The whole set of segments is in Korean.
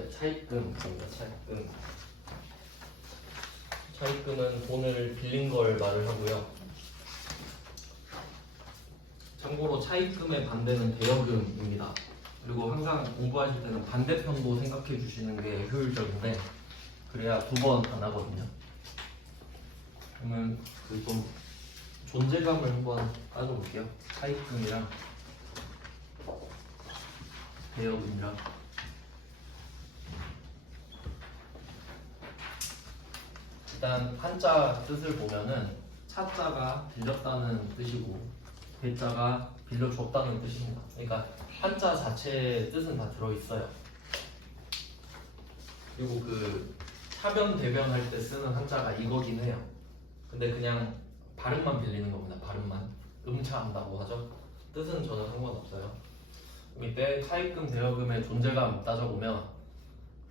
이제 차입금입니다. 차입금. 차입금은 돈을 빌린 걸 말을 하고요. 참고로 차입금의 반대는 대여금입니다. 그리고 항상 공부하실 때는 반대편도 생각해 주시는 게 효율적인데 그래야 두 번 안 하거든요. 그러면 그 좀 존재감을 한번 따져볼게요. 차입금이랑 대여금이랑. 일단 한자 뜻을 보면은 차자가 빌렸다는 뜻이고 대자가 빌려줬다는 뜻입니다. 그러니까 한자 자체의 뜻은 다 들어있어요. 그리고 그 차변 대변 할 때 쓰는 한자가 이거긴 해요. 근데 그냥 발음만 빌리는 겁니다. 발음만 음차한다고 하죠. 뜻은 전혀 상관없어요. 이때 차입금 대여금의 존재감 따져보면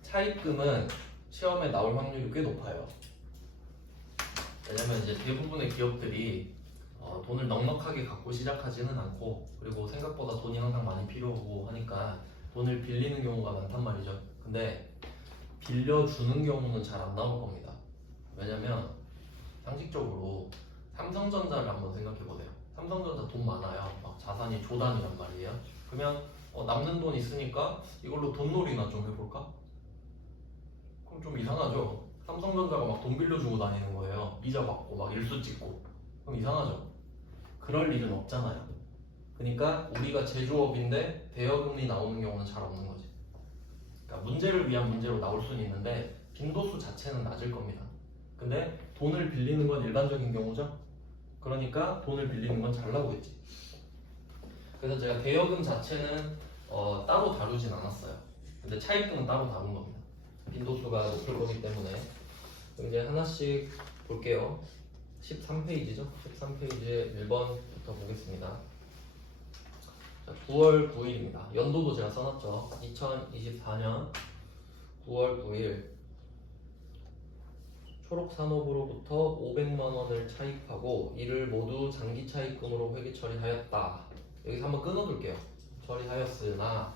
차입금은 시험에 나올 확률이 꽤 높아요. 왜냐면 이제 대부분의 기업들이 돈을 넉넉하게 갖고 시작하지는 않고 그리고 생각보다 돈이 항상 많이 필요하고 하니까 돈을 빌리는 경우가 많단 말이죠. 근데 빌려주는 경우는 잘 안 나올 겁니다. 왜냐면 상식적으로 삼성전자를 한번 생각해보세요. 삼성전자 돈 많아요. 막 자산이 조단이란 말이에요. 그러면 남는 돈 있으니까 이걸로 돈놀이나 좀 해볼까? 그럼 좀 이상하죠. 삼성전자가 막 돈 빌려주고 다니는 거예요. 이자 받고 막 일수 찍고. 그럼 이상하죠. 그럴 일은 없잖아요. 그러니까 우리가 제조업인데 대여금리 나오는 경우는 잘 없는 거지. 그러니까 문제를 위한 문제로 나올 수는 있는데 빈도수 자체는 낮을 겁니다. 근데 돈을 빌리는 건 일반적인 경우죠. 그러니까 돈을 빌리는 건 잘 나오겠지. 그래서 제가 대여금 자체는 따로 다루진 않았어요. 근데 차입금은 따로 다룬 겁니다. 빈도수가 높을 거기 때문에. 이제 하나씩 볼게요. 13페이지죠. 13페이지에 1번부터 보겠습니다. 자, 9월 9일입니다. 연도도 제가 써놨죠. 2024년 9월 9일 초록산업으로부터 500만 원을 차입하고 이를 모두 장기 차입금으로 회계 처리하였다. 여기서 한번 끊어둘게요. 처리하였으나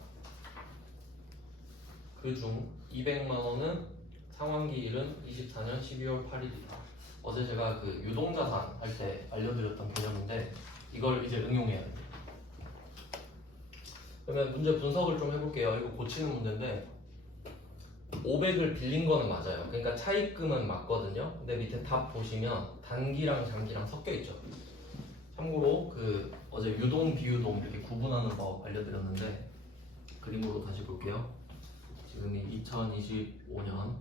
그중 200만 원은 상환기일은 24년 12월 8일이다. 어제 제가 그 유동자산 할 때 알려드렸던 개념인데 이걸 이제 응용해야 돼요. 그러면 문제 분석을 좀 해볼게요. 이거 고치는 문제인데 500을 빌린 거는 맞아요. 그러니까 차입금은 맞거든요. 근데 밑에 답 보시면 단기랑 장기랑 섞여 있죠. 참고로 그 어제 유동, 비유동 이렇게 구분하는 법 알려드렸는데 그림으로 다시 볼게요. 지금이 2025년,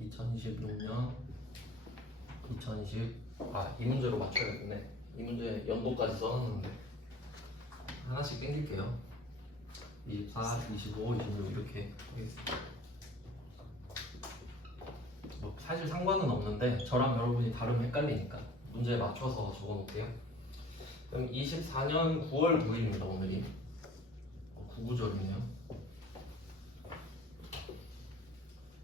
2026년, 이 문제로 맞춰야겠네. 이 문제 연도까지 써놨는데 하나씩 땡길게요. 24, 25, 26 이렇게 하겠습니다. 뭐 사실 상관은 없는데 저랑 여러분이 다르면 헷갈리니까 문제에 맞춰서 적어놓을게요. 그럼 24년 9월 9일입니다. 오늘이 구구절이네요.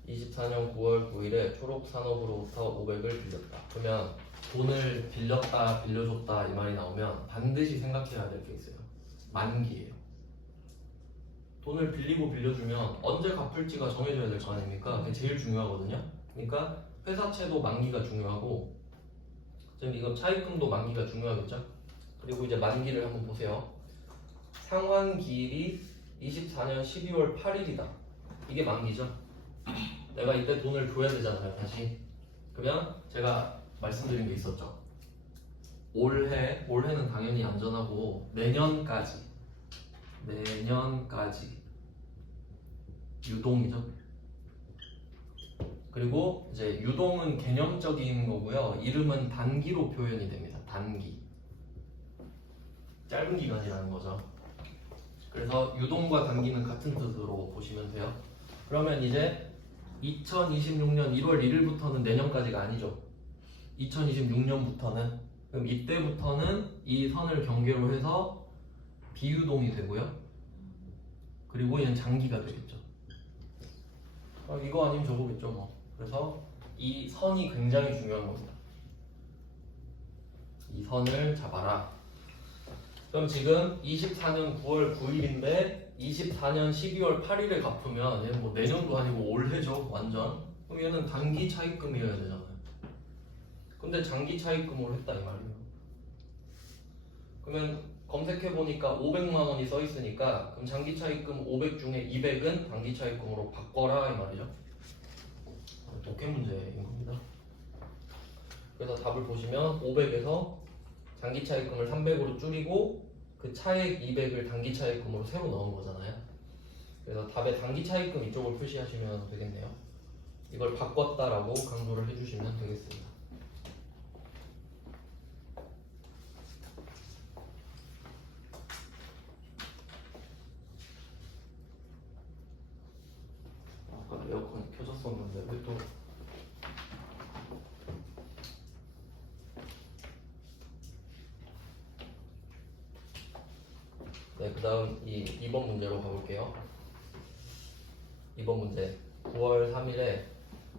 24년 9월 9일에 초록산업으로부터 500을 빌렸다. 그러면 돈을 빌렸다, 빌려줬다 이 말이 나오면 반드시 생각해야 될 게 있어요. 만기예요. 돈을 빌리고 빌려주면 언제 갚을지가 정해져야 될 거 아닙니까? 그게 제일 중요하거든요. 그러니까 회사채도 만기가 중요하고 지금 이거 차입금도 만기가 중요하겠죠? 그리고 이제 만기를 한번 보세요. 상환기일이 24년 12월 8일이다. 이게 만기죠? 내가 이때 돈을 줘야 되잖아요, 다시. 그러면 제가 말씀드린 게 있었죠. 올해는 당연히 안전하고 내년까지 유동이죠. 그리고 이제 유동은 개념적인 거고요. 이름은 단기로 표현이 됩니다. 단기. 짧은 기간이라는 거죠. 그래서 유동과 단기는 같은 뜻으로 보시면 돼요. 그러면 이제 2026년 1월 1일부터는 내년까지가 아니죠. 2026년부터는 그럼 이때부터는 이 선을 경계로 해서 비유동이 되고요. 그리고 얘는 장기가 되겠죠. 이거 아니면 저거겠죠 뭐. 그래서 이 선이 굉장히 중요한 겁니다. 이 선을 잡아라. 그럼 지금 24년 9월 9일인데 24년 12월 8일에 갚으면 얘는 뭐 내년도 아니고 올해죠 완전. 그럼 얘는 단기 차입금이어야 되잖아요. 근데 장기 차입금으로 했다 이 말이에요. 그러면 검색해보니까 500만 원이 써 있으니까 그럼 장기 차입금 500 중에 200은 단기 차입금으로 바꿔라 이 말이죠. 독해 문제인 겁니다. 그래서 답을 보시면 500에서 장기 차입금을 300으로 줄이고 그 차액 200을 단기 차입금으로 새로 넣은 거잖아요. 그래서 답에 단기 차입금 이쪽을 표시하시면 되겠네요. 이걸 바꿨다라고 강조를 해주시면 되겠습니다. 아까 에어컨 켜졌었는데 왜 또 네, 그 다음 2번 문제로 가볼게요. 2번 문제 9월 3일에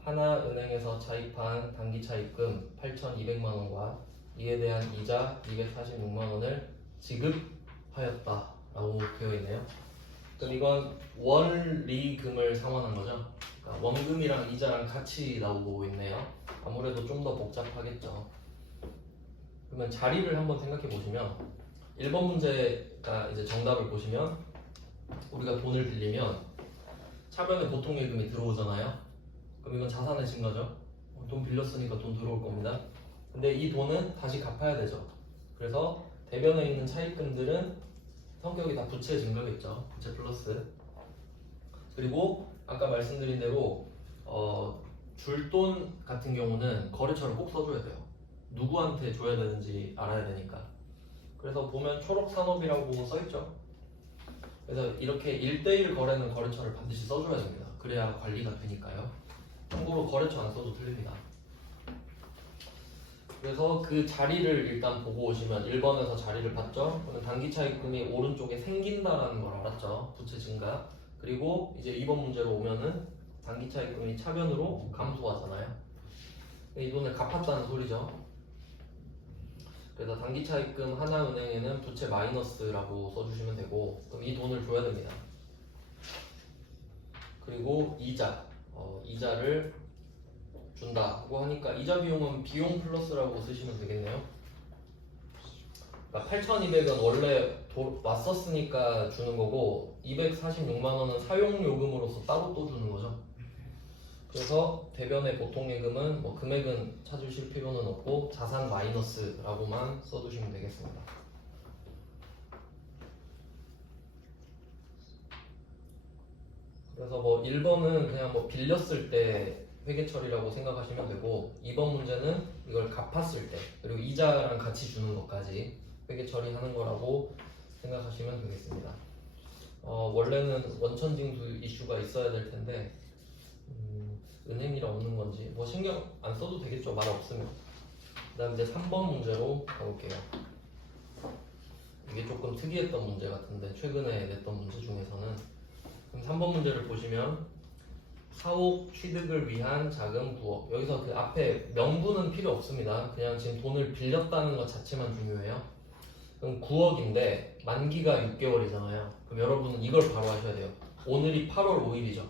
하나은행에서 차입한 단기 차입금 8,200만 원과 이에 대한 이자 246만 원을 지급하였다 라고 되어 있네요. 그럼 이건 원리금을 상환한 거죠. 그러니까 원금이랑 이자랑 같이 나오고 있네요. 아무래도 좀 더 복잡하겠죠. 그러면 자리를 한번 생각해 보시면 1번 문제가 이제 정답을 보시면 우리가 돈을 빌리면 차변에 보통 예금이 들어오잖아요. 그럼 이건 자산의 증가죠. 돈 빌렸으니까 돈 들어올 겁니다. 근데 이 돈은 다시 갚아야 되죠. 그래서 대변에 있는 차입금들은 성격이 다 부채 증가겠죠. 부채 플러스. 그리고 아까 말씀드린 대로 줄 돈 같은 경우는 거래처를 꼭 써줘야 돼요. 누구한테 줘야 되는지 알아야 되니까. 그래서 보면 초록산업이라고 써있죠. 그래서 이렇게 1대1 거래는 거래처를 반드시 써줘야 됩니다. 그래야 관리가 되니까요. 참고로 거래처 안 써도 틀립니다. 그래서 그 자리를 일단 보고 오시면 1번에서 자리를 봤죠. 그러면 단기 차입금이 오른쪽에 생긴다라는 걸 알았죠. 부채 증가. 그리고 이제 2번 문제로 오면은 단기 차입금이 차변으로 감소하잖아요. 이 돈을 갚았다는 소리죠. 그래서 단기 차입금 하나은행에는 부채 마이너스라고 써주시면 되고, 그럼 이 돈을 줘야 됩니다. 그리고 이자를 준다고 하니까 이자 비용은 비용 플러스라고 쓰시면 되겠네요. 그러니까 8,200은 원래 왔었으니까 주는 거고 246만 원은 사용 요금으로서 따로 또 주는 거죠. 그래서 대변의 보통 예금은 뭐 금액은 찾으실 필요는 없고 자산 마이너스라고만 써두시면 되겠습니다. 그래서 뭐 1번은 그냥 뭐 빌렸을 때 회계 처리라고 생각하시면 되고 2번 문제는 이걸 갚았을 때 그리고 이자랑 같이 주는 것까지 회계 처리하는 거라고 생각하시면 되겠습니다. 원래는 원천징수 이슈가 있어야 될 텐데 은행이라 없는 건지 뭐 신경 안 써도 되겠죠. 말 없으면. 그 다음 이제 3번 문제로 가볼게요. 이게 조금 특이했던 문제 같은데 최근에 냈던 문제 중에서는 그럼 3번 문제를 보시면 사옥 취득을 위한 자금 9억. 여기서 그 앞에 명분은 필요 없습니다. 그냥 지금 돈을 빌렸다는 것 자체만 중요해요. 그럼 9억인데 만기가 6개월이잖아요. 그럼 여러분은 이걸 바로 하셔야 돼요. 오늘이 8월 5일이죠.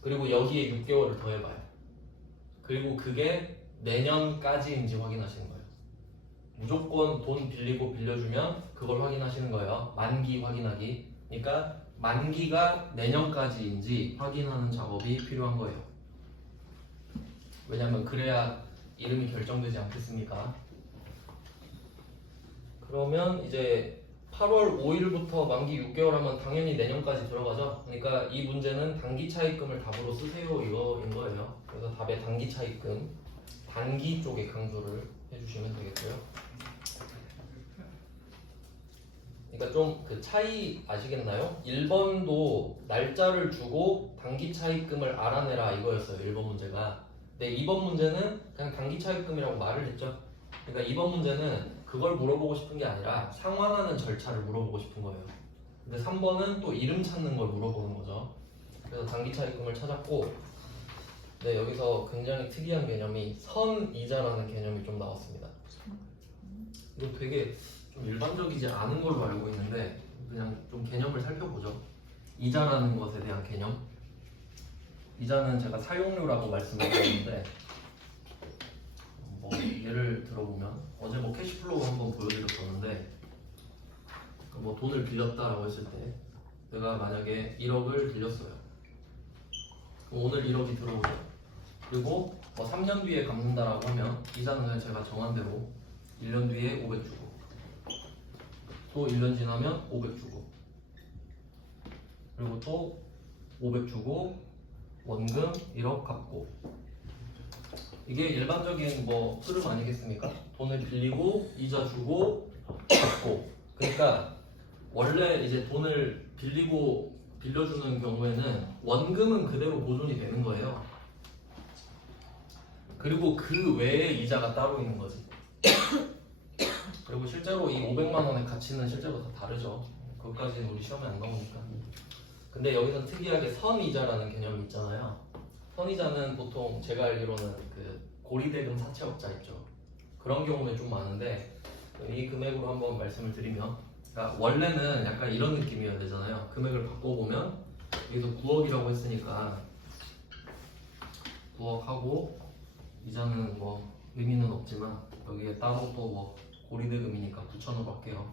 그리고 여기에 6개월을 더해봐요. 그리고 그게 내년까지인지 확인하시는 거예요. 무조건 돈 빌리고 빌려주면 그걸 확인하시는 거예요. 만기 확인하기. 그러니까 만기가 내년까지인지 확인하는 작업이 필요한 거예요. 왜냐하면 그래야 이름이 결정되지 않겠습니까? 그러면 이제 8월 5일부터 만기 6개월 하면 당연히 내년까지 들어가죠. 그러니까 이 문제는 단기 차입금을 답으로 쓰세요 이거인 거예요. 그래서 답에 단기 차입금 단기 쪽에 강조를 해주시면 되겠고요. 그러니까 좀 그 차이 아시겠나요? 1번도 날짜를 주고 단기 차입금을 알아내라 이거였어요. 1번 문제가. 근데 2번 문제는 그냥 단기 차입금이라고 말을 했죠. 그러니까 2번 문제는 그걸 물어보고 싶은 게 아니라 상환하는 절차를 물어보고 싶은 거예요. 근데 3번은 또 이름 찾는 걸 물어보는 거죠. 그래서 단기 차입금을 찾았고, 네, 여기서 굉장히 특이한 개념이 선이자라는 개념이 좀 나왔습니다. 이거 되게 좀 좀 일반적이지 않은 걸로 알고 있는데 그냥 좀 개념을 살펴보죠. 이자라는 것에 대한 개념. 이자는 제가 사용료라고 말씀을 드렸는데 뭐 예를 들어보면 어제 뭐 캐시플로우 한번 보여드렸었는데 뭐 돈을 빌렸다라고 했을 때 내가 만약에 1억을 빌렸어요. 그럼 오늘 1억이 들어오죠. 그리고 뭐 3년 뒤에 갚는다라고 하면 이자는 그냥 제가 정한 대로 1년 뒤에 500 주고 또 1년 지나면 500 주고 그리고 또 500 주고 원금 1억 갚고 이게 일반적인 뭐 흐름 아니겠습니까? 돈을 빌리고 이자 주고 갚고 그러니까 원래 이제 돈을 빌려주는 경우에는 원금은 그대로 보존이 되는 거예요. 그리고 그 외에 이자가 따로 있는 거지. 그리고 실제로 이 500만 원의 가치는 실제로 다 다르죠. 그것까지는 우리 시험에 안 나오니까. 근데 여기서 특이하게 선이자라는 개념이 있잖아요. 선이자는 보통 제가 알기로는 그 고리대금 사채업자 있죠. 그런 경우는 좀 많은데 이 금액으로 한번 말씀을 드리면 그러니까 원래는 약간 이런 느낌이어야 되잖아요. 금액을 바꿔보면 여기서 9억이라고 했으니까 9억 하고 이자는 뭐 의미는 없지만 여기에 따로 또 뭐 고리대금이니까 9천으로 할게요.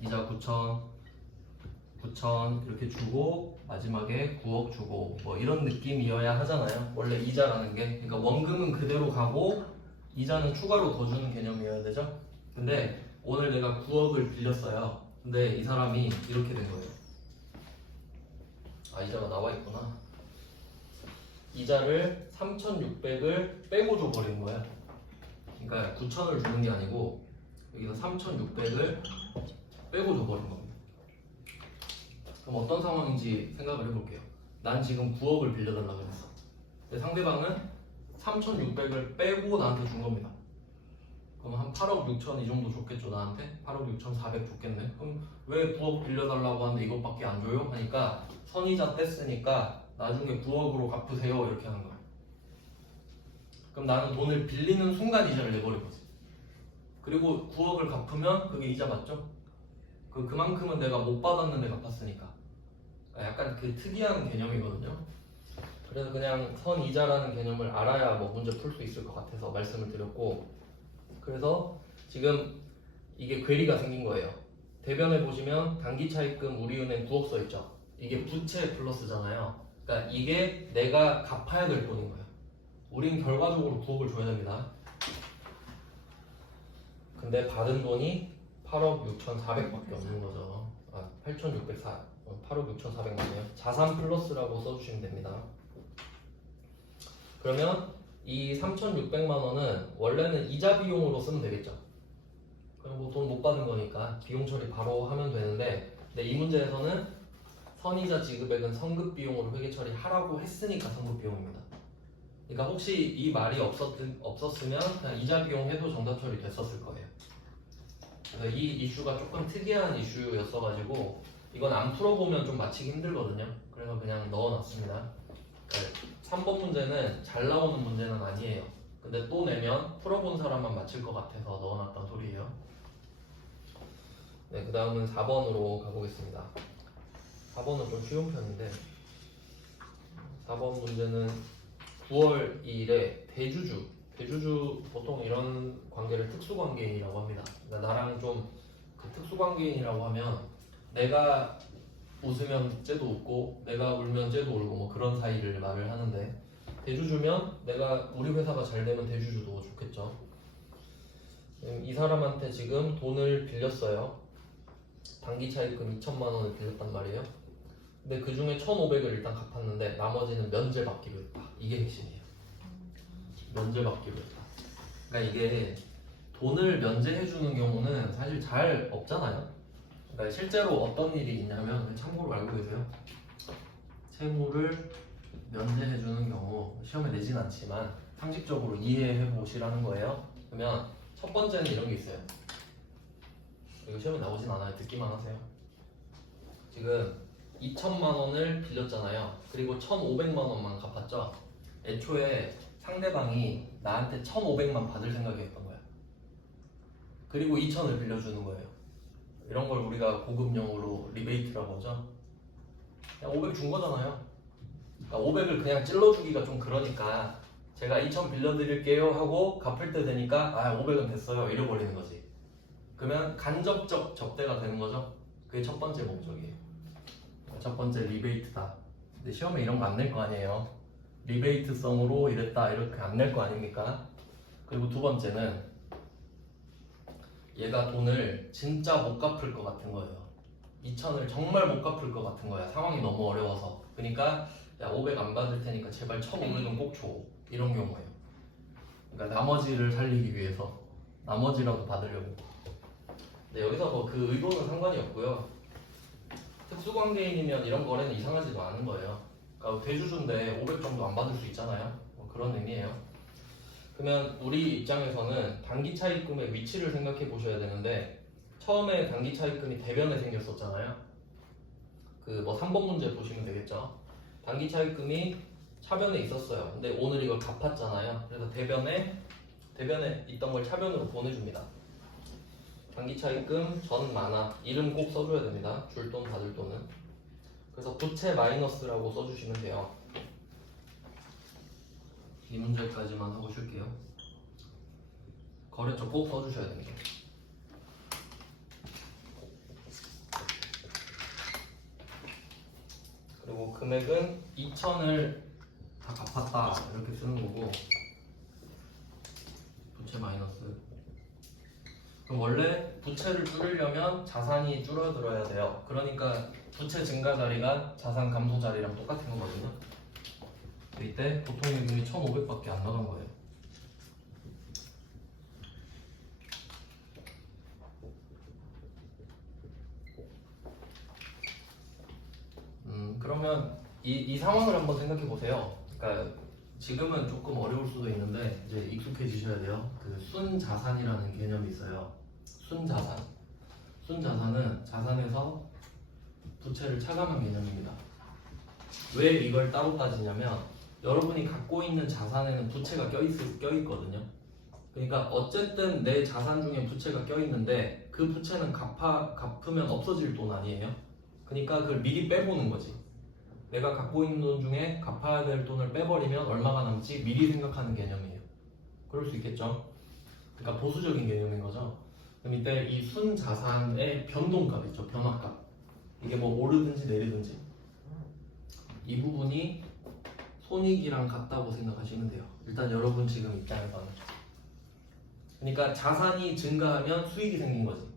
이자 9천 이렇게 주고 마지막에 9억 주고 뭐 이런 느낌이어야 하잖아요. 원래 이자라는 게 그러니까 원금은 그대로 가고 이자는 추가로 더 주는 개념이어야 되죠. 근데 오늘 내가 9억을 빌렸어요. 근데 이 사람이 이렇게 된 거예요. 아 이자가 나와 있구나. 이자를 3,600을 빼고 줘버린 거야. 그러니까 9,000을 주는 게 아니고 여기서 3,600을 빼고 줘버린 겁니다. 그럼 어떤 상황인지 생각을 해볼게요. 난 지금 9억을 빌려달라고 그랬어. 근데 상대방은 3,600을 빼고 나한테 준 겁니다. 그럼 한 8억 6천 이 정도 줬겠죠 나한테? 8억 6,400 줬겠네. 그럼 왜 9억 빌려달라고 하는데 이것밖에 안 줘요? 하니까 선이자 뗐으니까 나중에 9억으로 갚으세요 이렇게 하는 거야. 그럼 나는 돈을 빌리는 순간 이자를 내버린 거지. 그리고 9억을 갚으면 그게 이자 맞죠? 그만큼은 내가 못 받았는데 갚았으니까. 약간 그 특이한 개념이거든요. 그래서 그냥 선이자라는 개념을 알아야 뭐 문제 풀 수 있을 것 같아서 말씀을 드렸고 그래서 지금 이게 괴리가 생긴 거예요. 대변에 보시면 단기차입금 우리은행 9억 써있죠. 이게 부채 플러스잖아요. 그러니까 이게 내가 갚아야 될 돈인 거예요. 우린 결과적으로 9억을 줘야 됩니다. 근데 받은 돈이 8억 6,400밖에 없는 거죠. 8,604. 8억 6,400 맞네요. 자산 플러스라고 써주시면 됩니다. 그러면 이 3,600만 원은 원래는 이자 비용으로 쓰면 되겠죠. 그럼 뭐 돈 못 받은 거니까 비용 처리 바로 하면 되는데 근데 이 문제에서는 선이자 지급액은 선급 비용으로 회계 처리하라고 했으니까 선급 비용입니다. 그러니까 혹시 이 말이 없었으면 그냥 이자 비용 해도 정답 처리 됐었을 거예요. 그래서 이 이슈가 조금 특이한 이슈였어가지고 이건 안 풀어보면 좀 맞히기 힘들거든요. 그래서 그냥 넣어놨습니다. 3번 문제는 잘 나오는 문제는 아니에요. 근데 또 내면 풀어본 사람만 맞힐 것 같아서 넣어놨던 소리예요. 네, 그 다음은 4번으로 가보겠습니다. 4번은 좀 쉬운 편인데 4번 문제는 9월 2일에 대주주 보통 이런 관계를 특수관계인이라고 합니다. 그러니까 나랑 좀 그 특수관계인이라고 하면 내가 웃으면 쟤도 웃고 내가 울면 쟤도 울고 뭐 그런 사이를 말을 하는데 대주주면 내가 우리 회사가 잘 되면 대주주도 좋겠죠. 이 사람한테 지금 돈을 빌렸어요. 단기 차입금 2천만 원을 빌렸단 말이에요. 근데 그 중에 1,500을 일단 갚았는데 나머지는 면제받기로 했다. 이게 핵심이에요. 면제받기로 했다. 그러니까 이게 돈을 면제해주는 경우는 사실 잘 없잖아요. 그러니까 실제로 어떤 일이 있냐면 참고로 알고 계세요? 채무를 면제해주는 경우 시험에 내진 않지만 상식적으로 이해해 보시라는 거예요. 그러면 첫 번째는 이런 게 있어요. 이거 시험에 나오진 않아요. 듣기만 하세요. 지금 2천만 원을 빌렸잖아요. 그리고 1,500만 원만 갚았죠. 애초에 상대방이 나한테 1,500만 받을 생각이었던 거야. 그리고 2천을 빌려주는 거예요. 이런 걸 우리가 고급용어로 리베이트라고 하죠. 그냥 500 준 거잖아요. 그러니까 500을 그냥 찔러주기가 좀 그러니까 제가 2천 빌려드릴게요 하고 갚을 때 되니까 아 500은 됐어요 이래버리는 거지. 그러면 간접적 접대가 되는 거죠. 그게 첫 번째 목적이에요. 첫 번째 리베이트다. 근데 시험에 이런 거 안 낼 거 아니에요. 리베이트성으로 이랬다 이렇게 안 낼 거 아닙니까? 그리고 두 번째는 얘가 돈을 진짜 못 갚을 것 같은 거예요. 2천을 정말 못 갚을 것 같은 거야. 상황이 너무 어려워서. 그러니까 야 500 안 받을 테니까 제발 1,500은 꼭 줘. 이런 경우예요. 그러니까 나머지를 살리기 위해서 나머지라도 받으려고. 근데 여기서 뭐 그 의도는 상관이 없고요. 특수관계인이면 이런 거래는 이상하지도 않은 거예요. 그러니까 대주주인데 500 정도 안 받을 수 있잖아요. 뭐 그런 의미예요. 그러면 우리 입장에서는 단기 차입금의 위치를 생각해 보셔야 되는데 처음에 단기 차입금이 대변에 생겼었잖아요. 그 뭐 3번 문제 보시면 되겠죠. 단기 차입금이 차변에 있었어요. 근데 오늘 이걸 갚았잖아요. 그래서 대변에 있던 걸 차변으로 보내줍니다. 단기 차입금 전 만화 이름 꼭 써줘야 됩니다. 줄 돈 받을 돈은. 그래서 부채 마이너스라고 써주시면 돼요. 이 문제까지만 하고 쉴게요. 거래처 꼭 써주셔야 됩니다. 그리고 금액은 2천을 다 갚았다 이렇게 쓰는 거고 부채 마이너스. 그럼 원래 부채를 줄이려면 자산이 줄어들어야 돼요. 그러니까 부채 증가 자리가 자산 감소 자리랑 똑같은 거거든요. 이때 보통 예금이 1,500밖에 안 나간 거예요. 그러면 이 상황을 한번 생각해 보세요. 그러니까 지금은 조금 어려울 수도 있는데 이제 익숙해지셔야 돼요. 그 순자산이라는 개념이 있어요. 순자산. 순자산은 자산에서 부채를 차감한 개념입니다. 왜 이걸 따로 따지냐면 여러분이 갖고 있는 자산에는 부채가 껴있거든요. 그러니까 어쨌든 내 자산 중에 부채가 껴있는데 그 부채는 갚으면 없어질 돈 아니에요. 그러니까 그걸 미리 빼보는 거지. 내가 갖고 있는 돈 중에 갚아야 될 돈을 빼버리면 얼마가 남지 미리 생각하는 개념이에요. 그럴 수 있겠죠. 그러니까 보수적인 개념인 거죠. 그럼 이때 이 순자산의 변동값 있죠. 변화값. 이게 뭐 오르든지 내리든지 이 부분이 손익이랑 같다고 생각하시면 돼요. 일단 여러분 지금 입장에서는. 그러니까 자산이 증가하면 수익이 생긴 거지.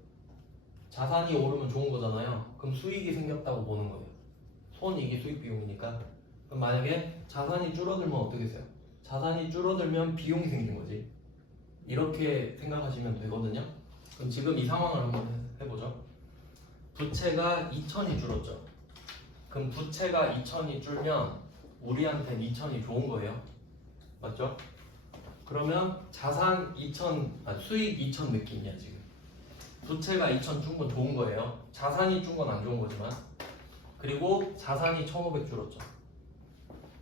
자산이 오르면 좋은 거잖아요. 그럼 수익이 생겼다고 보는 거예요. 손익이 수익 비용이니까. 그럼 만약에 자산이 줄어들면 어떻게 돼요? 자산이 줄어들면 비용이 생긴 거지. 이렇게 생각하시면 되거든요. 그럼 지금 이 상황을 한번 해보죠. 부채가 2천이 줄었죠. 그럼 부채가 2천이 줄면 우리한테 2천이 좋은 거예요. 맞죠? 그러면 자산 2천, 수익 2천 느낌이야 지금. 부채가 2천 준 건 좋은 거예요. 자산이 준 건 안 좋은 거지만. 그리고 자산이 1,500 줄었죠.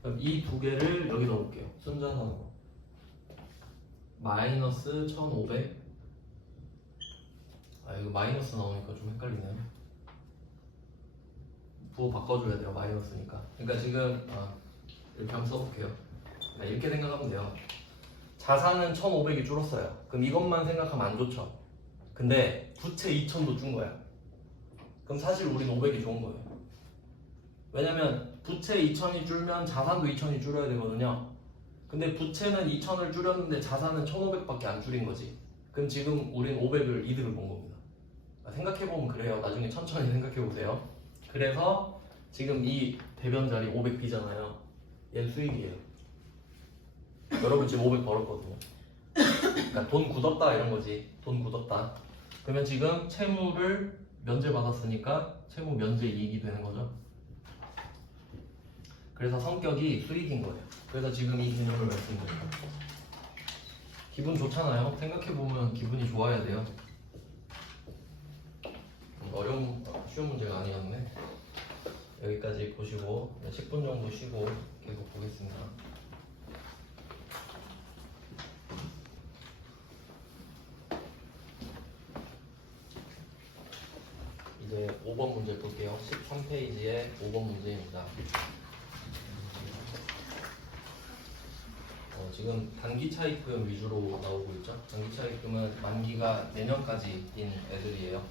그럼 이 두 개를 여기 넣어볼게요. 순자산으로. 마이너스 1,500. 이거 마이너스 나오니까 좀 헷갈리네요. 부호 바꿔줘야 돼요. 마이너스니까. 그러니까 지금 이렇게 한번 써볼게요. 이렇게 생각하면 돼요. 자산은 1,500이 줄었어요. 그럼 이것만 생각하면 안 좋죠. 근데 부채 2천도 준 거야. 그럼 사실 우린 500이 좋은 거예요. 왜냐면 부채 2천이 줄면 자산도 2천이 줄어야 되거든요. 근데 부채는 2천을 줄였는데 자산은 1,500밖에 안 줄인 거지. 그럼 지금 우린 500을 이득을 본 겁니다. 생각해보면 그래요. 나중에 천천히 생각해보세요. 그래서 지금 이 대변 자리 500 비잖아요. 얘는 수익이에요. 여러분 지금 500 벌었거든요. 그러니까 돈 굳었다 이런 거지. 돈 굳었다. 그러면 지금 채무를 면제받았으니까 채무 면제 이익이 되는 거죠. 그래서 성격이 수익인 거예요. 그래서 지금 이 개념을 말씀드려요. 기분 좋잖아요. 생각해보면 기분이 좋아야 돼요. 쉬운 문제가 아니었네. 여기까지 보시고 10분 정도 쉬고 계속 보겠습니다. 볼게요. 13페이지의 5번 문제입니다. 지금 단기 차입금 위주로 나오고 있죠. 단기 차입금은 만기가 내년까지인 애들이에요.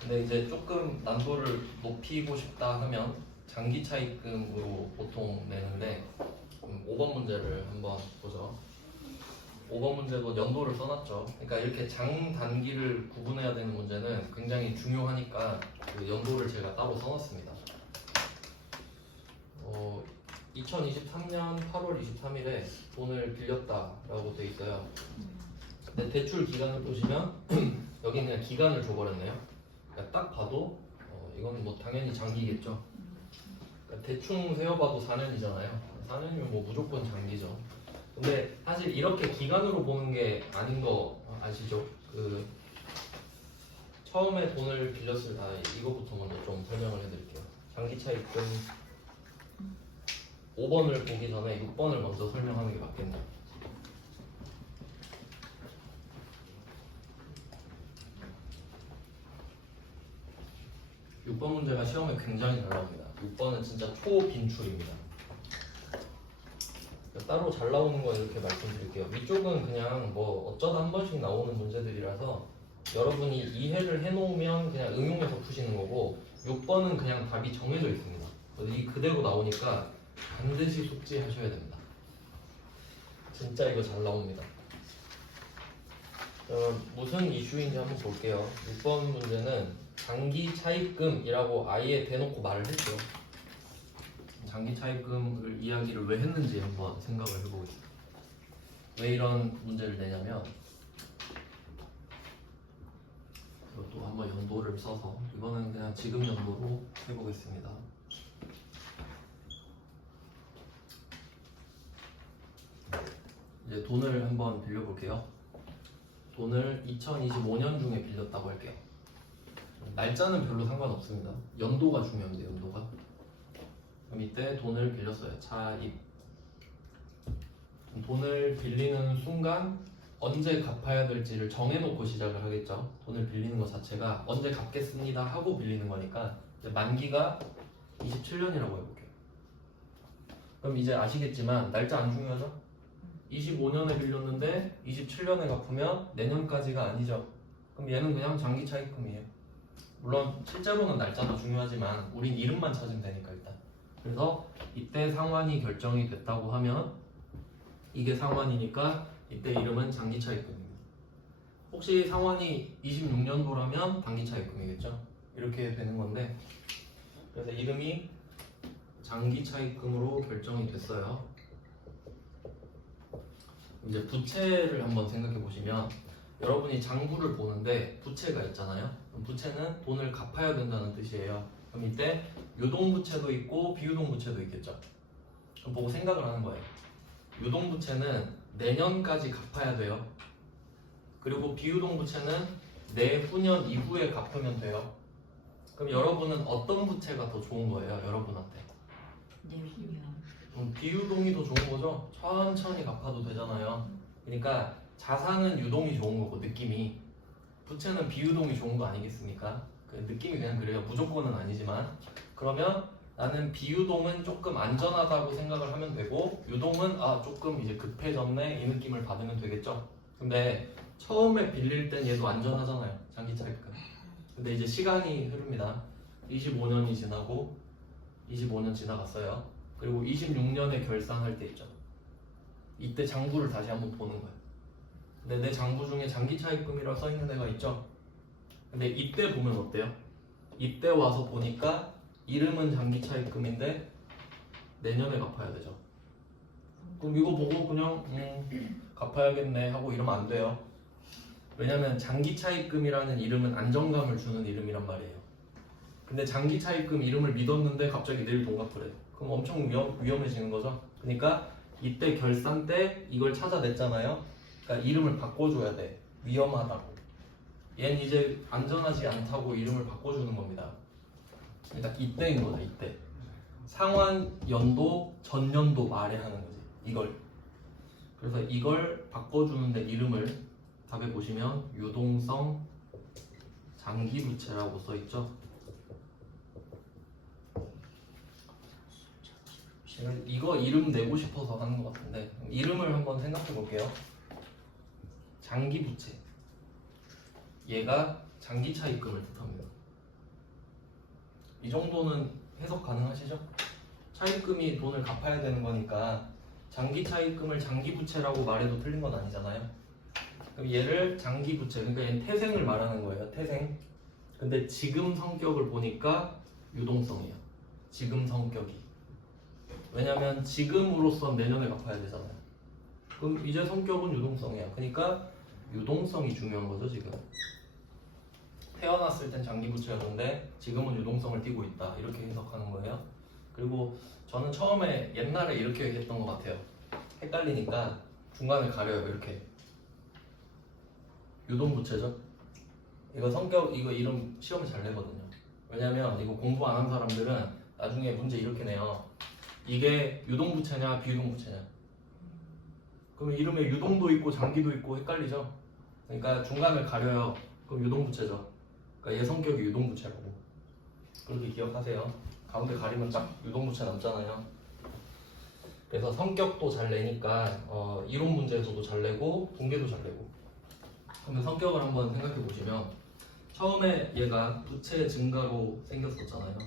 근데 이제 조금 난도를 높이고 싶다 하면 장기 차입금으로 보통 내는데 5번 문제를 한번 보죠. 5번 문제도 연도를 써놨죠. 그러니까 이렇게 장단기를 구분해야 되는 문제는 굉장히 중요하니까 그 연도를 제가 따로 써놨습니다. 2023년 8월 23일에 돈을 빌렸다라고 돼 있어요. 근데 대출 기간을 보시면 여기 그냥 기간을 줘버렸네요. 그러니까 딱 봐도 이건 뭐 당연히 장기겠죠. 그러니까 대충 세어봐도 4년이잖아요. 4년이면 뭐 무조건 장기죠. 근데 사실 이렇게 기간으로 보는 게 아닌 거 아시죠? 그 처음에 돈을 빌렸을 때 이거부터 먼저 좀 설명을 해드릴게요. 장기 차입금 5번을 보기 전에 6번을 먼저 설명하는 게 맞겠네요. 6번 문제가 시험에 굉장히 잘 나옵니다. 6번은 진짜 초빈출입니다. 따로 잘 나오는 건 이렇게 말씀드릴게요. 위쪽은 그냥 뭐 어쩌다 한 번씩 나오는 문제들이라서 여러분이 이해를 해놓으면 그냥 응용해서 푸시는 거고 6번은 그냥 답이 정해져 있습니다. 이 그대로 나오니까 반드시 숙지하셔야 됩니다. 진짜 이거 잘 나옵니다. 무슨 이슈인지 한번 볼게요. 6번 문제는 장기 차입금이라고 아예 대놓고 말을 했죠. 장기 차입금을 이야기를 왜 했는지 한번 생각을 해보겠습니다. 왜 이런 문제를 내냐면 이것도 한번 연도를 써서 이거는 그냥 지금 연도로 해보겠습니다. 이제 돈을 한번 빌려볼게요. 돈을 2025년 중에 빌렸다고 할게요. 날짜는 별로 상관없습니다. 연도가 중요합니다. 연도가. 그럼 이때 돈을 빌렸어요. 차입. 돈을 빌리는 순간 언제 갚아야 될지를 정해놓고 시작을 하겠죠. 돈을 빌리는 것 자체가 언제 갚겠습니다 하고 빌리는 거니까 이제 만기가 27년이라고 해볼게요. 그럼 이제 아시겠지만 날짜 안 중요하죠? 25년에 빌렸는데 27년에 갚으면 내년까지가 아니죠. 그럼 얘는 그냥 장기 차입금이에요. 물론 실제로는 날짜도 중요하지만 우린 이름만 찾으면 되니까 일단. 그래서 이때 상환이 결정이 됐다고 하면 이게 상환이니까 이때 이름은 장기 차입금입니다. 혹시 상환이 26년도라면 단기 차입금이겠죠. 이렇게 되는 건데 그래서 이름이 장기 차입금으로 결정이 됐어요. 이제 부채를 한번 생각해 보시면 여러분이 장부를 보는데 부채가 있잖아요. 그럼 부채는 돈을 갚아야 된다는 뜻이에요. 그럼 이때 유동부채도 있고 비유동부채도 있겠죠. 그럼 보고 생각을 하는 거예요. 유동부채는 내년까지 갚아야 돼요. 그리고 비유동부채는 내후년 이후에 갚으면 돼요. 그럼 여러분은 어떤 부채가 더 좋은 거예요? 여러분한테? 내후년. 비유동이 더 좋은 거죠? 천천히 갚아도 되잖아요. 그러니까 자산은 유동이 좋은 거고 느낌이 부채는 비유동이 좋은 거 아니겠습니까? 그 느낌이 그냥 그래요. 무조건은 아니지만 그러면 나는 비유동은 조금 안전하다고 생각을 하면 되고 유동은 조금 이제 급해졌네 이 느낌을 받으면 되겠죠. 근데 처음에 빌릴 땐 얘도 안전하잖아요. 장기 차입금. 근데 이제 시간이 흐릅니다. 25년이 지나고 25년 지나갔어요. 그리고 26년에 결산할 때 있죠. 이때 장부를 다시 한번 보는 거예요. 근데 내 장부 중에 장기 차입금이라고 써있는 애가 있죠. 근데 이때 보면 어때요? 이때 와서 보니까 이름은 장기 차입금인데 내년에 갚아야 되죠. 그럼 이거 보고 그냥 갚아야겠네 하고 이러면 안 돼요. 왜냐면 장기 차입금이라는 이름은 안정감을 주는 이름이란 말이에요. 근데 장기 차입금 이름을 믿었는데 갑자기 내일 돈 갚으래. 그럼 엄청 위험해지는 거죠. 그러니까 이때 결산 때 이걸 찾아냈잖아요. 그러니까 이름을 바꿔줘야 돼. 위험하다고. 얘는 이제 안전하지 않다고 이름을 바꿔주는 겁니다. 그러니까 이때인 거죠. 이때. 상환 연도 전년도 말에 하는 거지. 이걸. 그래서 이걸 바꿔주는데 이름을 답에 보시면 유동성 장기부채라고 써있죠. 제가 이거 이름 내고 싶어서 하는 것 같은데 이름을 한번 생각해 볼게요. 장기부채. 얘가 장기 차입금을 뜻합니다. 이 정도는 해석 가능하시죠? 차입금이 돈을 갚아야 되는 거니까 장기 차입금을 장기부채라고 말해도 틀린 건 아니잖아요. 그럼 얘를 장기부채, 그러니까 얘는 태생을 말하는 거예요. 태생. 근데 지금 성격을 보니까 유동성이에요. 지금 성격이. 왜냐면 지금으로선 내년에 갚아야 되잖아요. 그럼 이제 성격은 유동성이야. 그러니까 유동성이 중요한 거죠, 지금. 태어났을 땐 장기부채였는데 지금은 유동성을 띠고 있다. 이렇게 해석하는 거예요. 그리고 저는 처음에 옛날에 이렇게 얘기했던 것 같아요. 헷갈리니까 중간을 가려요. 이렇게. 유동부채죠. 이거 성격, 이거 이름 시험을 잘 내거든요. 왜냐면 이거 공부 안 한 사람들은 나중에 문제 이렇게 내요. 이게 유동부채냐 비유동부채냐. 그럼 이름에 유동도 있고 장기도 있고 헷갈리죠. 그러니까 중간을 가려요. 그럼 유동부채죠. 그러니까 얘 성격이 유동부채라고. 그렇게 기억하세요. 가운데 가리면 딱 유동부채 남잖아요. 그래서 성격도 잘 내니까 이론 문제에서도 잘 내고 분계도 잘 내고. 그러면 성격을 한번 생각해 보시면 처음에 얘가 부채 증가로 생겼었잖아요.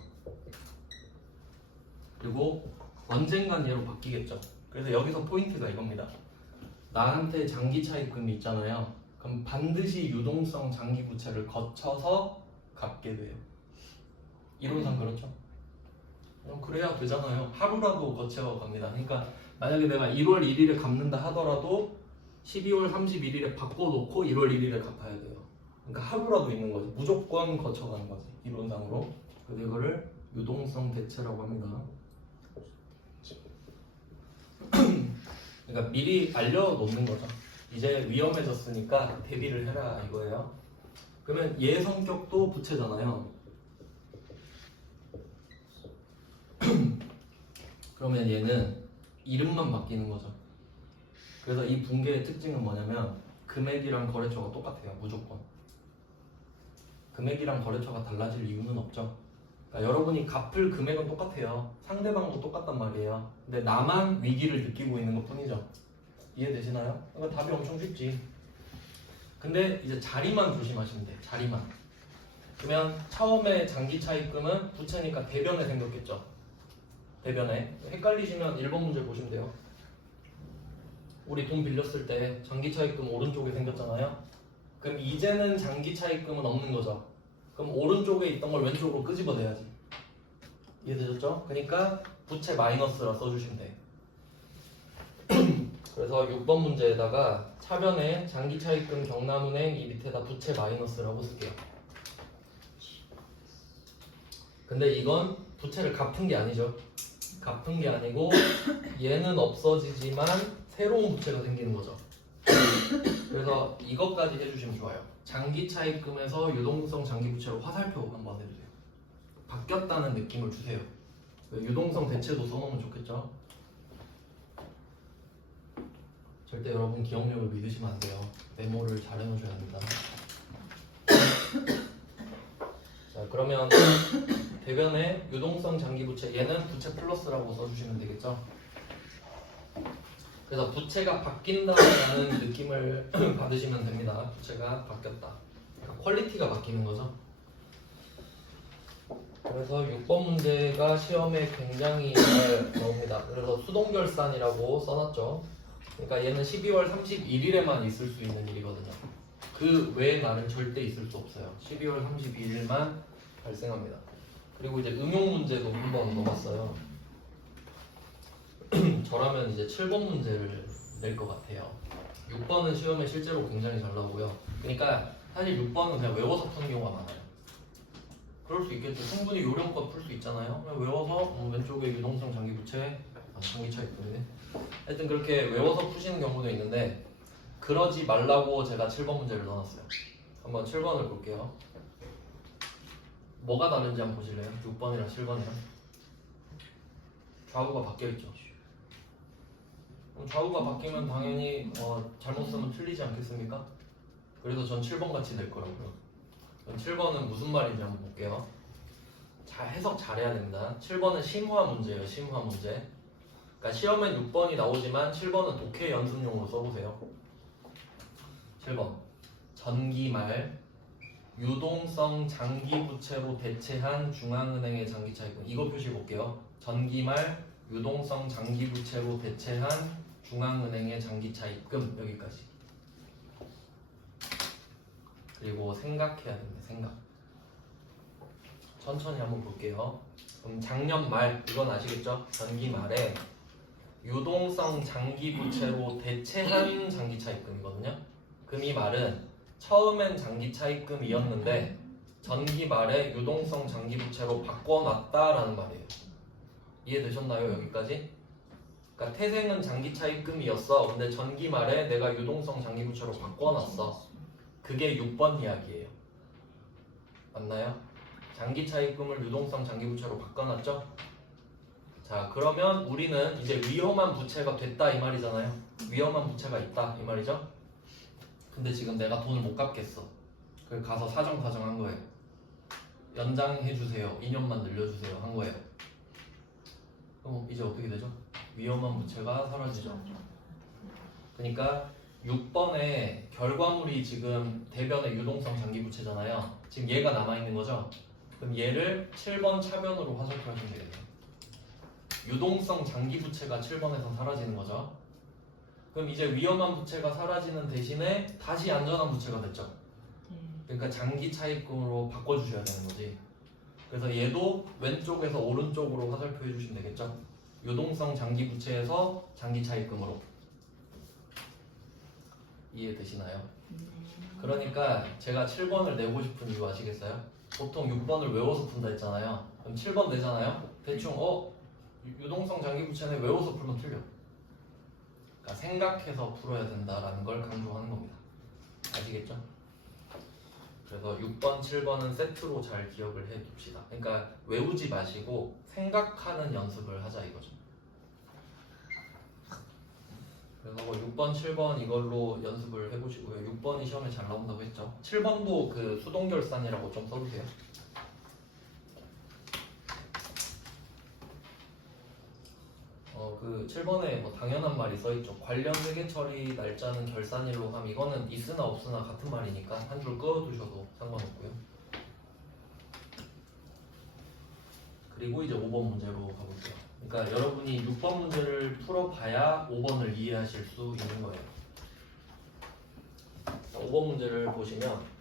그리고 언젠간 얘로 바뀌겠죠. 그래서 여기서 포인트가 이겁니다. 나한테 장기 차입금이 있잖아요. 그럼 반드시 유동성 장기 부채를 거쳐서 갚게 돼요. 이론상 그렇죠. 그래야 되잖아요. 하루라도 거쳐 갑니다. 그러니까 만약에 내가 1월 1일에 갚는다 하더라도 12월 31일에 바꿔놓고 1월 1일에 갚아야 돼요. 그러니까 하루라도 있는 거지. 무조건 거쳐가는 거지. 이론상으로. 그래서 이거를 유동성 대체라고 합니다. 그러니까 미리 알려놓는 거죠. 이제 위험해졌으니까 대비를 해라 이거예요. 그러면 얘 성격도 부채잖아요. 그러면 얘는 이름만 바뀌는 거죠. 그래서 이 붕괴의 특징은 뭐냐면 금액이랑 거래처가 똑같아요. 무조건. 금액이랑 거래처가 달라질 이유는 없죠. 그러니까 여러분이 갚을 금액은 똑같아요. 상대방도 똑같단 말이에요. 근데 나만 위기를 느끼고 있는 것 뿐이죠. 이해되시나요? 그러니까 답이 엄청 쉽지. 근데 이제 자리만 조심하시면 돼요. 자리만. 그러면 처음에 장기 차입금은 부채니까 대변에 생겼겠죠. 대변에. 헷갈리시면 1번 문제 보시면 돼요. 우리 돈 빌렸을 때 장기 차입금 오른쪽에 생겼잖아요. 그럼 이제는 장기 차입금은 없는 거죠. 그럼 오른쪽에 있던 걸 왼쪽으로 끄집어내야지. 이해되셨죠? 그러니까 부채 마이너스라 써주시면 돼. 그래서 6번 문제에다가 차변에 장기 차입금 경남은행 이 밑에다 부채 마이너스라고 쓸게요. 근데 이건 부채를 갚은 게 아니죠. 갚은 게 아니고 얘는 없어지지만 새로운 부채가 생기는 거죠. 그래서 이것까지 해주시면 좋아요. 장기 차입금에서 유동성 장기 부채로 화살표 한번 해주세요. 바뀌었다는 느낌을 주세요. 유동성 대체도 써놓으면 좋겠죠. 절대 여러분 기억력을 믿으시면 안 돼요. 메모를 잘 해놓으셔야 합니다. 자, 그러면 대변에 유동성 장기 부채, 얘는 부채 플러스라고 써주시면 되겠죠. 그래서 부채가 바뀐다는 느낌을 받으시면 됩니다. 부채가 바뀌었다. 그러니까 퀄리티가 바뀌는 거죠. 그래서 6번 문제가 시험에 굉장히 잘 나옵니다. 그래서 수동결산이라고 써놨죠. 그러니까 얘는 12월 31일에만 있을 수 있는 일이거든요. 그 외의 날은 절대 있을 수 없어요. 12월 31일만 발생합니다. 그리고 이제 응용 문제도 한번 넣어봤어요. 저라면 이제 7번 문제를 낼 것 같아요. 6번은 시험에 실제로 굉장히 잘 나오고요. 그러니까 사실 6번은 그냥 외워서 푸는 경우가 많아요. 그럴 수 있겠죠. 충분히 요령껏 풀 수 있잖아요. 그냥 외워서 왼쪽에 유동성 장기 부채, 장기 차입금이네. 하여튼 그렇게 외워서 푸시는 경우도 있는데 그러지 말라고 제가 7번 문제를 넣어놨어요. 한번 7번을 볼게요. 뭐가 다른지 한번 보실래요? 6번이랑 7번이랑 좌우가 바뀌어있죠. 좌우가 바뀌면 당연히 잘못 쓰면 틀리지 않겠습니까? 그래서 전 7번 같이 낼 거라고요. 7번은 무슨 말인지 한번 볼게요. 잘 해석 잘해야 됩니다. 7번은 심화 문제예요. 심화 문제. 그러니까 시험엔 6번이 나오지만 7번은 독해 연습용으로 써보세요. 7번 전기말 유동성 장기 부채로 대체한 중앙은행의 장기 차입금. 이거 표시 볼게요. 전기말 유동성 장기 부채로 대체한 중앙은행의 장기 차입금. 여기까지. 그리고 생각해야 됩니다. 생각. 천천히 한번 볼게요. 그럼 작년 말, 이건 아시겠죠? 전기 말에 유동성 장기 부채로 대체한 장기 차입금이거든요. 그럼 이 말은 처음엔 장기 차입금이었는데 전기 말에 유동성 장기 부채로 바꿔놨다라는 말이에요. 이해되셨나요? 여기까지? 그러니까 태생은 장기 차입금이었어. 근데 전기 말에 내가 유동성 장기 부채로 바꿔놨어. 그게 6번 이야기예요. 맞나요? 장기 차입금을 유동성 장기 부채로 바꿔놨죠? 자, 그러면 우리는 이제 위험한 부채가 됐다 이 말이잖아요. 위험한 부채가 있다 이 말이죠. 근데 지금 내가 돈을 못 갚겠어. 그래서 가서 사정한 거예요. 연장해주세요. 2년만 늘려주세요. 한 거예요. 그럼 이제 어떻게 되죠? 위험한 부채가 사라지죠. 그러니까 6번의 결과물이 지금 대변의 유동성 장기 부채잖아요. 지금 얘가 남아있는 거죠? 그럼 얘를 7번 차변으로 화살표하시면 되겠네요. 유동성 장기 부채가 7번에서 사라지는 거죠. 그럼 이제 위험한 부채가 사라지는 대신에 다시 안전한 부채가 됐죠. 그러니까 장기 차입금으로 바꿔주셔야 되는 거지. 그래서 얘도 왼쪽에서 오른쪽으로 화살표 해주시면 되겠죠. 유동성 장기 부채에서 장기 차입금으로. 이해되시나요? 그러니까 제가 7번을 내고 싶은 이유 아시겠어요? 보통 6번을 외워서 푼다 했잖아요. 그럼 7번 내잖아요. 대충 유동성 장기 부채는 외워서 풀면 틀려. 그러니까 생각해서 풀어야 된다라는 걸 강조하는 겁니다. 아시겠죠? 그래서 6번, 7번은 세트로 잘 기억을 해 둡시다. 그러니까 외우지 마시고 생각하는 연습을 하자 이거죠. 그래서 6번, 7번 이걸로 연습을 해보시고요. 6번이 시험에 잘 나온다고 했죠. 7번도 그 수동결산이라고 좀 써주세요. 그 7번에 뭐 당연한 말이 써있죠. 관련 회계 처리 날짜는 결산일로 함. 이거는 있으나 없으나 같은 말이니까 한 줄 그어두셔도 상관없고요. 그리고 이제 5번 문제로 가볼게요. 그러니까 여러분이 6번 문제를 풀어봐야 5번을 이해하실 수 있는 거예요. 5번 문제를 보시면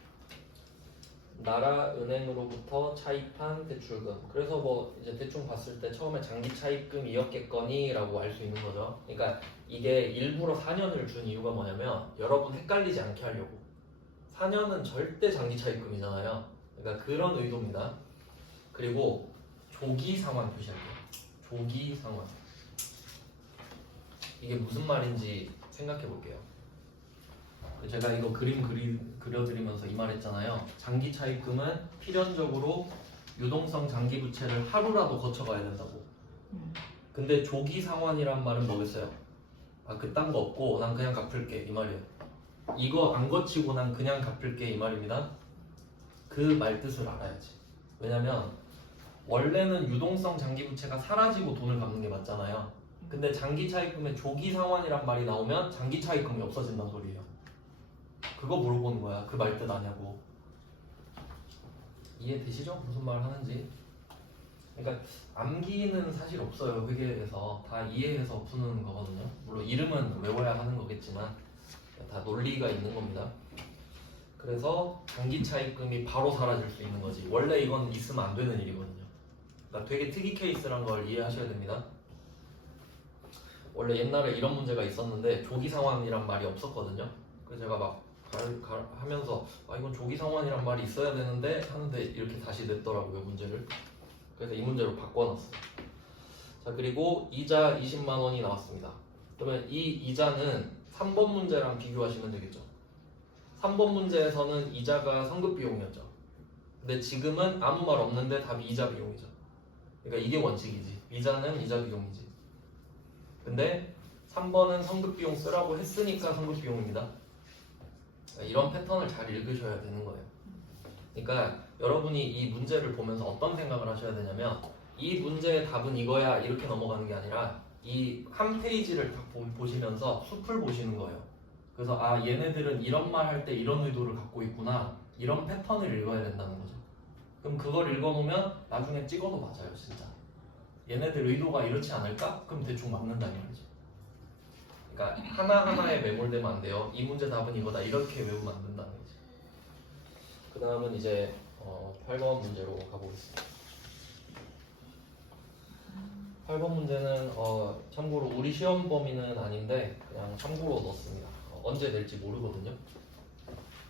나라은행으로부터 차입한 대출금. 그래서 뭐 이제 대충 봤을 때 처음에 장기 차입금이었겠거니라고 알 수 있는 거죠. 그러니까 이게 일부러 4년을 준 이유가 뭐냐면 여러분 헷갈리지 않게 하려고. 4년은 절대 장기 차입금이잖아요. 그러니까 그런 의도입니다. 그리고 조기 상환 표시할게요. 조기 상환. 이게 무슨 말인지 생각해 볼게요. 제가 이거 그려드리면서 이 말 했잖아요. 장기 차입금은 필연적으로 유동성 장기 부채를 하루라도 거쳐가야 된다고. 근데 조기 상환이란 말은 뭐겠어요? 그딴 거 없고 난 그냥 갚을게 이 말이에요. 이거 안 거치고 난 그냥 갚을게 이 말입니다. 그 말 뜻을 알아야지. 왜냐면 원래는 유동성 장기 부채가 사라지고 돈을 갚는 게 맞잖아요. 근데 장기 차입금에 조기 상환이란 말이 나오면 장기 차입금이 없어진다는 소리예요. 그거 물어보는 거야. 그 말 뜻 아냐고. 이해되시죠? 무슨 말 하는지. 그러니까 암기는 사실 없어요. 회계에서 다 이해해서 푸는 거거든요. 물론 이름은 외워야 하는 거겠지만 다 논리가 있는 겁니다. 그래서 장기 차입금이 바로 사라질 수 있는 거지. 원래 이건 있으면 안 되는 일이거든요. 그러니까 되게 특이 케이스란 걸 이해하셔야 됩니다. 원래 옛날에 이런 문제가 있었는데 조기 상환이란 말이 없었거든요. 그래서 제가 막 하면서 이건 조기 상환이란 말이 있어야 되는데 하는데 이렇게 다시 냈더라고요 문제를. 그래서 이 문제로 바꿔놨어요. 자, 그리고 이자 20만 원이 나왔습니다. 그러면 이 이자는 3번 문제랑 비교하시면 되겠죠. 3번 문제에서는 이자가 성급 비용이었죠. 근데 지금은 아무 말 없는데 답이 이자 비용이죠. 그러니까 이게 원칙이지. 이자는 이자 비용이지. 근데 3번은 성급 비용 쓰라고 했으니까 성급 비용입니다. 이런 패턴을 잘 읽으셔야 되는 거예요. 그러니까 여러분이 이 문제를 보면서 어떤 생각을 하셔야 되냐면 이 문제의 답은 이거야 이렇게 넘어가는 게 아니라 이 한 페이지를 딱 보시면서 숲을 보시는 거예요. 그래서 아 얘네들은 이런 말 할 때 이런 의도를 갖고 있구나, 이런 패턴을 읽어야 된다는 거죠. 그럼 그걸 읽어놓으면 나중에 찍어도 맞아요 진짜. 얘네들 의도가 이렇지 않을까? 그럼 대충 맞는다는 말이죠. 그러니까 하나하나에 매몰되면 안 돼요. 이 문제 답은 이거다 이렇게 외우면 안 된다는 거지. 그 다음은 이제 8번 문제로 가보겠습니다. 8번 문제는 참고로 우리 시험 범위는 아닌데 그냥 참고로 넣었습니다. 언제 낼지 모르거든요.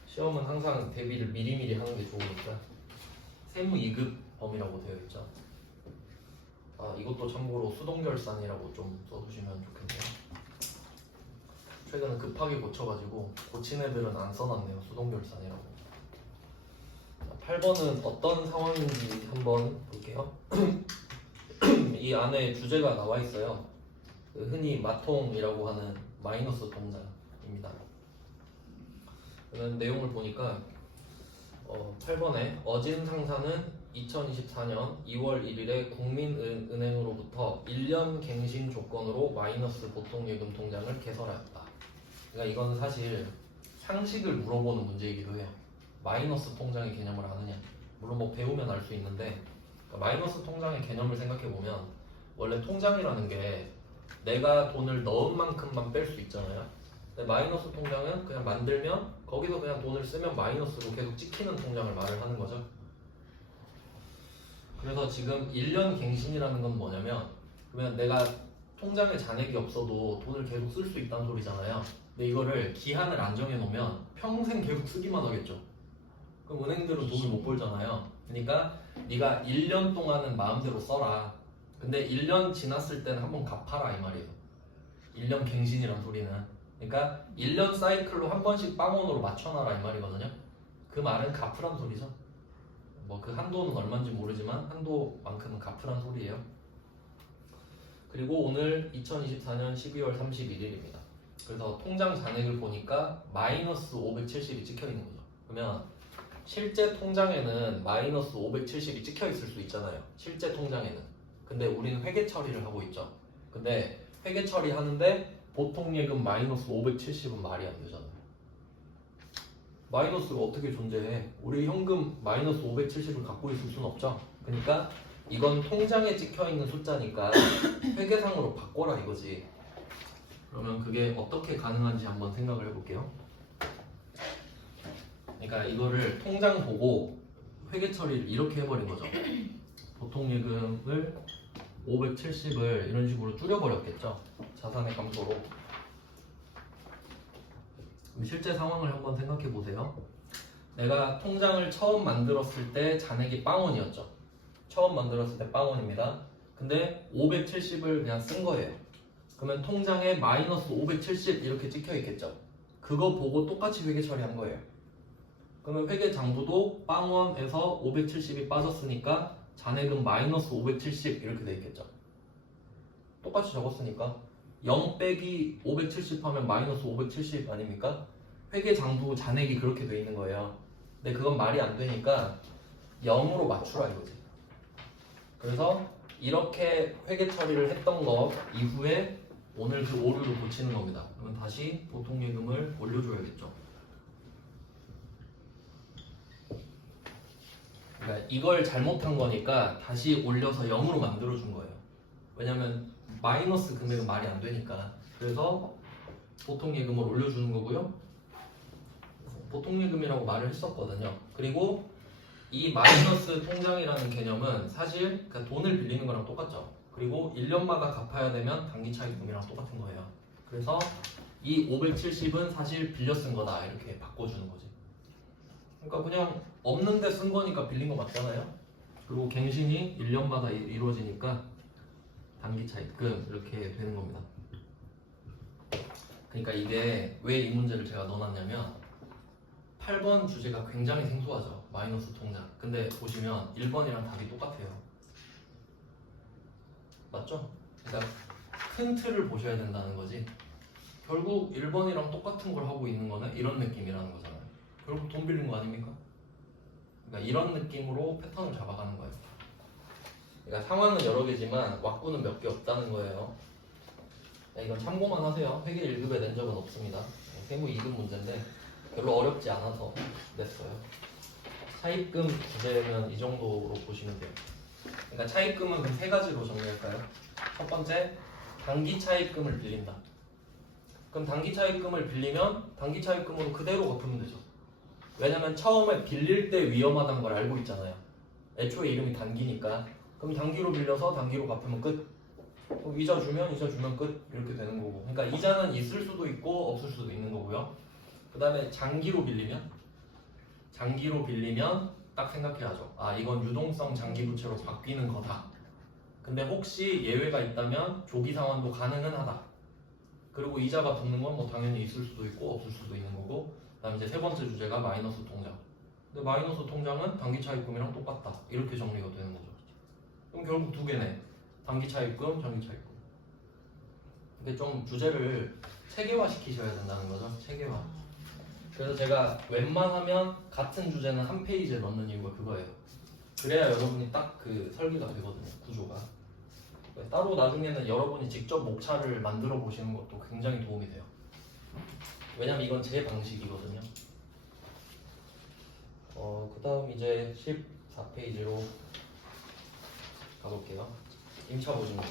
시험은 항상 대비를 미리미리 하는 게 좋으니까. 세무 2급 범위라고 되어 있죠. 이것도 참고로 수동결산이라고 좀 써두시면 좋겠네요. 최근에 급하게 고쳐가지고 고친 애들은 안 써놨네요. 수동결산이라고. 8번은 어떤 상황인지 한번 볼게요. 이 안에 주제가 나와 있어요. 흔히 마통이라고 하는 마이너스 동작입니다. 그러면 내용을 보니까 8번에 어진 상사는 2024년 2월 1일에 국민은행으로부터 1년 갱신 조건으로 마이너스 보통예금 통장을 개설하였다. 그러니까 이건 사실 상식을 물어보는 문제이기도 해요. 마이너스 통장의 개념을 아느냐. 물론 뭐 배우면 알 수 있는데 마이너스 통장의 개념을 생각해보면 원래 통장이라는 게 내가 돈을 넣은 만큼만 뺄 수 있잖아요. 근데 마이너스 통장은 그냥 만들면 거기서 그냥 돈을 쓰면 마이너스로 계속 찍히는 통장을 말을 하는 거죠. 그래서 지금 1년 갱신이라는 건 뭐냐면 그러면 내가 통장에 잔액이 없어도 돈을 계속 쓸 수 있다는 소리잖아요. 근데 이거를 기한을 안 정해놓으면 평생 계속 쓰기만 하겠죠. 그럼 은행들은 돈을 못 벌잖아요. 그러니까 네가 1년 동안은 마음대로 써라. 근데 1년 지났을 때는 한번 갚아라 이 말이에요. 1년 갱신이란 소리는. 그러니까 1년 사이클로 한 번씩 빵원으로 맞춰놔라 이 말이거든요. 그 말은 갚으란 소리죠. 뭐 그 한도는 얼마인지 모르지만 한도만큼은 갚으란 소리예요. 그리고 오늘 2024년 12월 31일입니다. 그래서 통장 잔액을 보니까 마이너스 570이 찍혀 있는 거죠. 그러면 실제 통장에는 마이너스 570이 찍혀 있을 수 있잖아요. 실제 통장에는. 근데 우리는 회계 처리를 하고 있죠. 근데 회계 처리하는데 보통 예금 마이너스 570은 말이 안 되잖아요. 마이너스가 어떻게 존재해? 우리 현금 마이너스 570을 갖고 있을 수는 없죠. 그러니까 이건 통장에 찍혀 있는 숫자니까 회계상으로 바꿔라 이거지. 그러면 그게 어떻게 가능한지 한번 생각을 해볼게요. 그러니까 이거를 통장 보고 회계 처리를 이렇게 해버린 거죠. 보통 예금을 570을 이런 식으로 줄여버렸겠죠. 자산의 감소로. 실제 상황을 한번 생각해 보세요. 내가 통장을 처음 만들었을 때 잔액이 빵원이었죠. 처음 만들었을 때 빵원입니다. 근데 570을 그냥 쓴 거예요. 그러면 통장에 마이너스 570 이렇게 찍혀 있겠죠. 그거 보고 똑같이 회계 처리한 거예요. 그러면 회계 장부도 빵원에서 570이 빠졌으니까 잔액은 마이너스 570 이렇게 돼 있겠죠. 똑같이 적었으니까 0 빼기 570 하면 마이너스 570 아닙니까? 회계 장부 잔액이 그렇게 돼 있는 거예요. 근데 그건 말이 안 되니까 0으로 맞추라 이거지. 그래서 이렇게 회계 처리를 했던 거 이후에 오늘 그 오류를 고치는 겁니다. 그러면 다시 보통 예금을 올려줘야겠죠. 그러니까 이걸 잘못한 거니까 다시 올려서 0으로 만들어준 거예요. 왜냐면 마이너스 금액은 말이 안 되니까. 그래서 보통 예금을 올려주는 거고요. 보통 예금이라고 말을 했었거든요. 그리고 이 마이너스 통장이라는 개념은 사실 그러니까 돈을 빌리는 거랑 똑같죠. 그리고 1년마다 갚아야 되면 단기 차익금이랑 똑같은 거예요. 그래서 이 570은 사실 빌려 쓴 거다 이렇게 바꿔주는 거지. 그러니까 그냥 없는데 쓴 거니까 빌린 거 맞잖아요. 그리고 갱신이 1년마다 이루어지니까 단기 차익금 이렇게 되는 겁니다. 그러니까 이게 왜 이 문제를 제가 넣어놨냐면 8번 주제가 굉장히 생소하죠. 마이너스 통장. 근데 보시면 1번이랑 답이 똑같아요. 맞죠? 그러니까 큰 틀을 보셔야 된다는 거지. 결국 1번이랑 똑같은 걸 하고 있는 거는 이런 느낌이라는 거잖아요. 결국 돈 빌린 거 아닙니까? 그러니까 이런 느낌으로 패턴을 잡아가는 거예요. 그러니까 상황은 여러 개지만 왁구는 몇 개 없다는 거예요. 이건 참고만 하세요. 회계 1급에 낸 적은 없습니다. 세무 2급 문제인데 별로 어렵지 않아서 냈어요. 차입금 주제는 이 정도로 보시면 돼요. 그러니까 차입금은 그럼 세 가지로 정리할까요? 첫 번째, 단기 차입금을 빌린다. 그럼 단기 차입금을 빌리면 단기 차입금으로 그대로 갚으면 되죠. 왜냐면 처음에 빌릴 때 위험하다는 걸 알고 있잖아요. 애초에 이름이 단기니까. 그럼 단기로 빌려서 단기로 갚으면 끝. 그럼 이자 주면 끝. 이렇게 되는 거고. 그러니까 이자는 있을 수도 있고 없을 수도 있는 거고요. 그 다음에 장기로 빌리면 딱 생각해야죠. 아, 이건 유동성 장기 부채로 바뀌는 거다. 근데 혹시 예외가 있다면 조기 상환도 가능은 하다. 그리고 이자가 붙는 건 뭐 당연히 있을 수도 있고 없을 수도 있는 거고. 그다음 이제 세 번째 주제가 마이너스 통장. 근데 마이너스 통장은 단기 차입금이랑 똑같다. 이렇게 정리가 되는 거죠. 그럼 결국 두 개네. 단기 차입금, 장기 차입금. 근데 좀 주제를 체계화 시키셔야 된다는 거죠. 체계화. 그래서 제가 웬만하면 같은 주제는 한 페이지에 넣는 이유가 그거예요. 그래야 여러분이 딱 그 설계가 되거든요. 구조가. 따로 나중에는 여러분이 직접 목차를 만들어 보시는 것도 굉장히 도움이 돼요. 왜냐면 이건 제 방식이거든요. 그 다음 이제 14페이지로 가볼게요. 임차 보증금.